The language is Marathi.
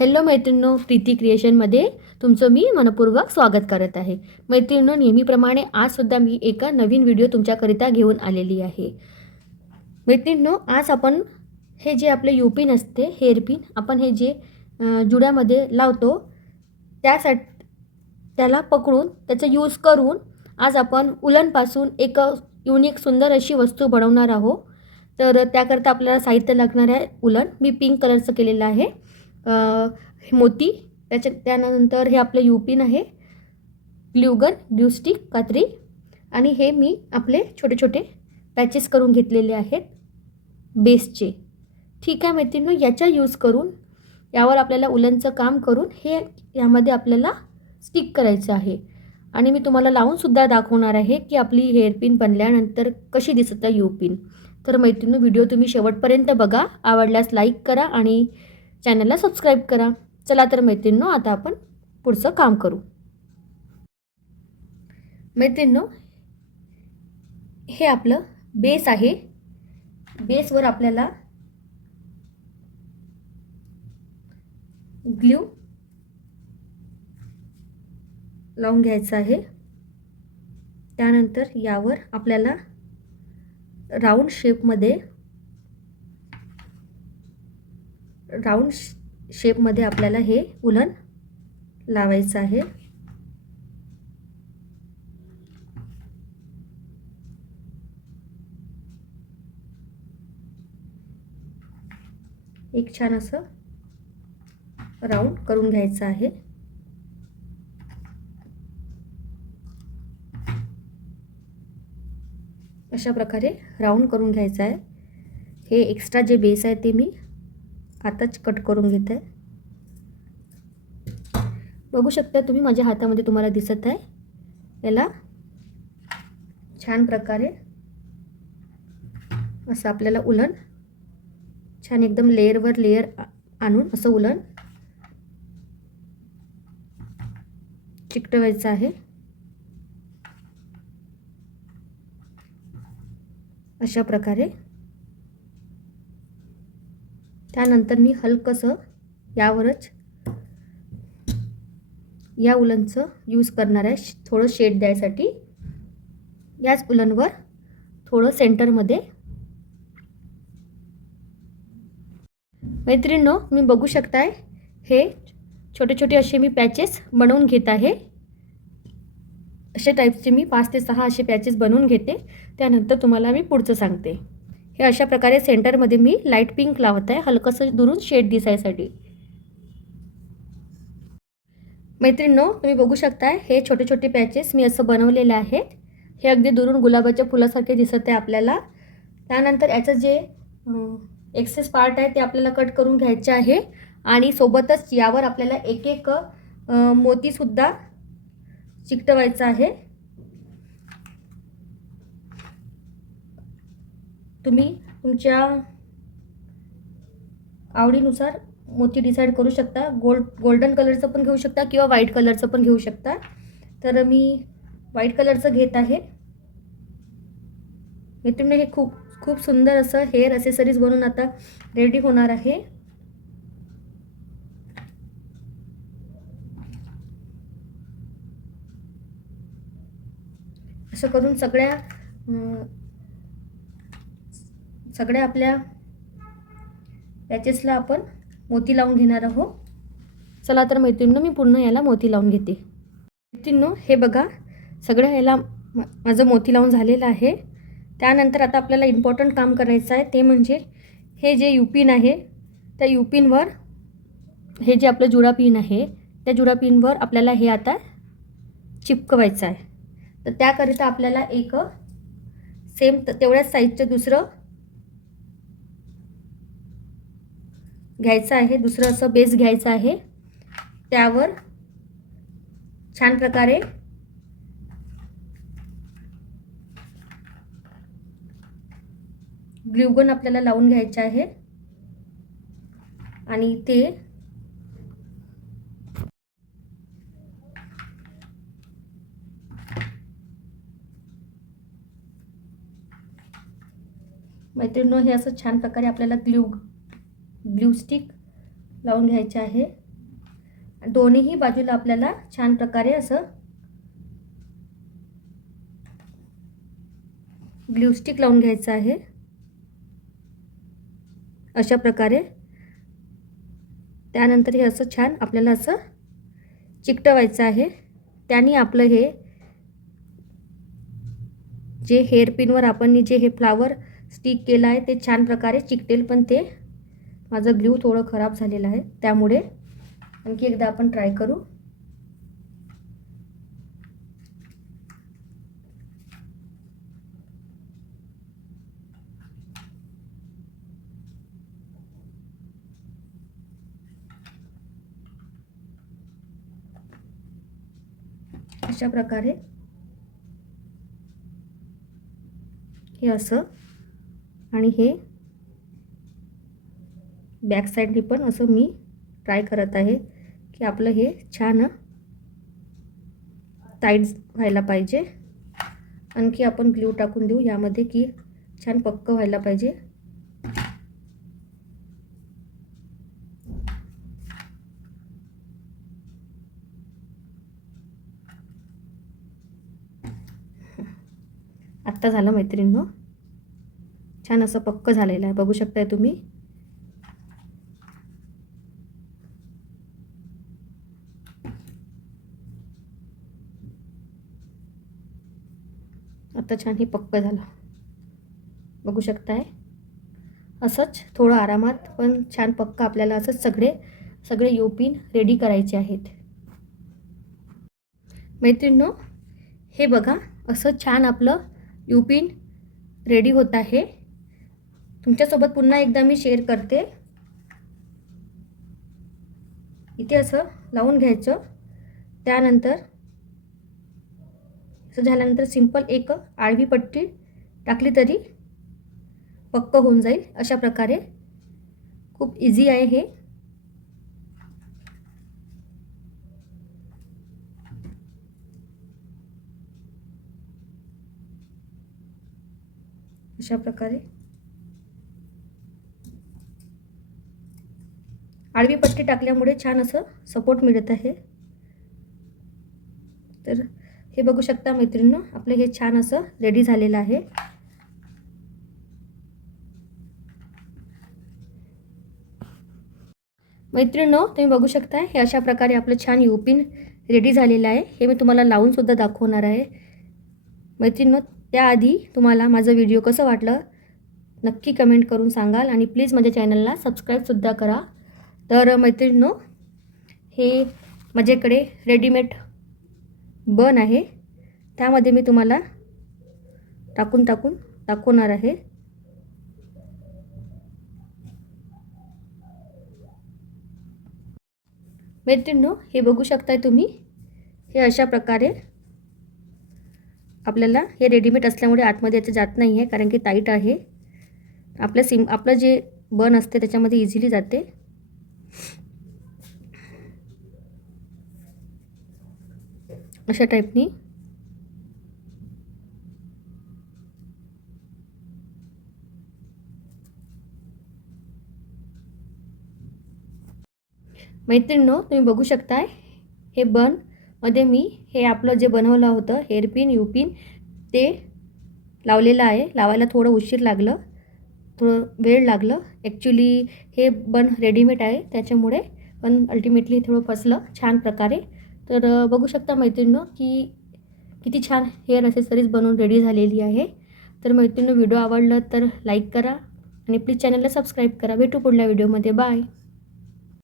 हॅलो मैत्रिणींनो, प्रीती क्रिएशनमध्ये तुमचं मी मनपूर्वक स्वागत करत आहे. मैत्रिणींनो, नेहमीप्रमाणे आजसुद्धा मी एका नवीन व्हिडिओ तुमच्याकरिता घेऊन आलेली आहे. मैत्रिणींनो, आज आपण हे जे आपले युपिन असते, हेअरपिन, आपण हे जे जुड्यामध्ये लावतो त्यासाठी त्याला पकडून त्याचा यूज करून आज आपण उलनपासून एक युनिक सुंदर अशी वस्तू बनवणार आहोत. तर त्याकरता आपल्याला साहित्य लागणार आहे उलन. मी पिंक कलरचं केलेलं आहे. मोती, त्यानंतर हे आपलं युपिन आहे, ग्लूगन, ग्लूस्टिक, कात्री, आणि हे मी आपले छोटे छोटे पॅचेस करून घेतलेले आहेत बेसचे. ठीक आहे मैत्रिणींनो, याचा यूज करून यावर आपल्याला उलनचं काम करून हे यामध्ये आपल्याला स्टिक करायचं आहे. आणि मी तुम्हाला लावूनसुद्धा दाखवणार आहे की आपली हेअरपिन बनल्यानंतर कशी दिसत आहे युपिन. तर मैत्रिणींनो, व्हिडिओ तुम्ही शेवटपर्यंत बघा. आवडल्यास लाईक करा आणि चॅनलला सबस्क्राईब करा. चला तर मैत्रिणींनो, आता आपण पुढचं काम करू. मैत्रिणींनो, हे आपलं बेस आहे. बेसवर आपल्याला ग्लू लावून घ्यायचं आहे. त्यानंतर यावर आपल्याला राऊंड शेपमध्ये आपल्याला हे उलन लावायचं आहे. एक छान असं राऊंड करून घ्यायचं आहे. अशा प्रकारे राऊंड करून घ्यायचं आहे. हे एक्स्ट्रा जे बेस आहे ते मी आताच कट करून घेत आहे. बघू शकता तुम्ही, माझ्या हातामध्ये तुम्हाला दिसत आहे. याला छान प्रकारे असं आपल्याला उलन छान एकदम लेअरवर लेअर आणून असं उलन चिकटवायचं आहे. अशा प्रकारे. त्यानंतर मी हलकंसं यावरच या उलनचं यूज करणार आहे थोडं शेड द्यायसाठी. याच उलनवर थोडं सेंटरमध्ये. मैत्रिणींनो, मी बघू शकताय हे छोटे छोटे असे मी पॅचेस बनवून घेत आहे. अशा टाईपचे मी 5 ते 6 असे पॅचेस बनवून घेते. त्यानंतर तुम्हाला मी पुढचं सांगते. हे अशा प्रकारे सेंटरमध्ये मी लाईट पिंक लावत आहे, हलकंसं दुरून शेड दिसायसाठी. मैत्रिणींनो, तुम्ही बघू शकताय हे छोटे छोटे पॅचेस मी असं बनवलेले आहेत. हे अगदी दुरून गुलाबाच्या फुलासारखे दिसत आहे आपल्याला. त्यानंतर याचं जे एक्सेस पार्ट आहे ते आपल्याला कट करून घ्यायचे आहे. आणि सोबतच यावर आपल्याला एक एक मोतीसुद्धा चिकटवायचा आहे. तुम्ही तुमच्या आवडीनुसार मोती डिसाईड करू शकता. गोल्डन कलरचं पण घेऊ शकता किंवा व्हाईट कलरचं पण घेऊ शकता. तर मी व्हाईट कलरचं घेत आहे. मित्रांनो, हे खूप खूप सुंदर असं हेअर ॲसेसरीज बनवून आता रेडी होणार आहे. असं करून सगळ्या आपल्या पॅचेसला आपण मोती लावून घेणार आहोत. चला तर मैत्रिणींनो, मी पूर्ण याला मोती लावून घेते. मैत्रिणींनो, हे बघा, सगळ्या याला माझं मोती लावून झालेलं आहे. त्यानंतर आता आपल्याला इम्पॉर्टंट काम करायचं आहे. ते म्हणजे हे जे युपिन आहे त्या युपिनवर हे जे आपलं जुडा पिन आहे त्या जुडा पिनवर आपल्याला हे आता चिपकवायचं आहे. तर त्याकरिता आपल्याला एक सेम तेवढ्याच साईजचं दुसरं घ्यायचं आहे. दुसरं असं बेस घ्यायचं आहे. त्यावर छान प्रकारे ग्लूगन आपल्याला लावून घ्यायचे आहे. आणि ते मैत्रिणींनो, हे असं छान प्रकारे आपल्याला ग्लू स्टिक लावून घ्यायचे आहे. दोन्हीही बाजूला आपल्याला छान प्रकारे असं ग्लू स्टिक लावून घ्यायचं आहे. अशा प्रकारे त्यानंतर हे असं छान आपल्याला असं चिकटवायचं आहे. त्याने आपलं हे जे हेअरपिनवर आपण जे हे फ्लावर स्टिक केलं आहे ते छान प्रकारे चिकटेल. पण ते माझं ग्लू थोडं खराब झालेलं आहे, त्यामुळे आणखी एकदा आपण ट्राय करू. अशा प्रकारे हे असं आणि हे बॅक साईडने पण असं मी ट्राय करत आहे की आपलं हे छान टाईट व्हायला पाहिजे. आणखी आपण ग्लू टाकून देऊ यामध्ये की छान पक्क व्हायला पाहिजे. आत्ता झालं मैत्रिणींनो, छान असं पक्क झालेलं आहे, बघू शकताय तुम्ही. आता छान हे पक्क झालं, बघू शकताय. असंच थोडं आरामात पण छान पक्क आपल्याला असंच सगळे यू-पिन रेडी करायचे आहेत. मैत्रिणींनो, हे बघा असं छान आपलं यू-पिन रेडी होत आहे. तुमच्यासोबत पुन्हा एकदा मी शेअर करते. इथे असं लावून घ्यायचं. त्यानंतर असं झाल्यानंतर सिंपल एक आडवी पट्टी टाकली तरी पक्क होऊन जाईल. अशा प्रकारे खूप इझी आहे हे. अशा प्रकारे आडवी पट्टी टाकल्यामुळे छान असं सपोर्ट मिळत आहे. तर हे बघू शकता मैत्रिणींनो, आपलं हे छान असं रेडी झालेलं आहे. मैत्रिणींनो, तुम्ही बघू शकता हे अशा प्रकारे आपलं छान यू-पिन रेडी झालेलं आहे. हे मी तुम्हाला लावून सुद्धा दाखवणार आहे. मैत्रिणींनो, त्याआधी तुम्हाला माझं व्हिडिओ कसं वाटलं नक्की कमेंट करून सांगाल आणि प्लीज माझ्या चॅनलला सबस्क्राईबसुद्धा करा. तर मैत्रिणींनो, हे माझ्याकडे रेडीमेड बन आहे, त्यामध्ये मी तुम्हाला टाकून दाखवणार आहे. मैत्रिणींनो, हे बघू शकताय तुम्ही, हे अशा प्रकारे आपल्याला हे रेडीमेड असल्यामुळे आतमध्ये याचं जात नाही आहे, कारण की टाईट आहे. आपलं जे बन असते त्याच्यामध्ये इझिली जाते. अशा टाईपनी मैत्रिणींनो, तुम्ही बघू शकताय हे बन मध्ये मी हे आपलं जे बनवलं होतं हेअरपिन यू-पिन ते लावलेलं आहे. लावायला थोडं उशीर लागलं, थोडं वेळ लागलं. ॲक्च्युली हे बन रेडीमेड आहे त्याच्यामुळे, पण अल्टिमेटली थोडं फसलं छान प्रकारे. तर बघू शकता मैत्रिणींनो की किती छान हेअर ॲक्सेसरीज बनवून रेडी झालेली आहे. तर मैत्रिणींनो, व्हिडिओ आवडला तर लाईक करा आणि प्लीज चॅनलला सबस्क्राईब करा. भेटू पुढल्या व्हिडिओमध्ये. बाय.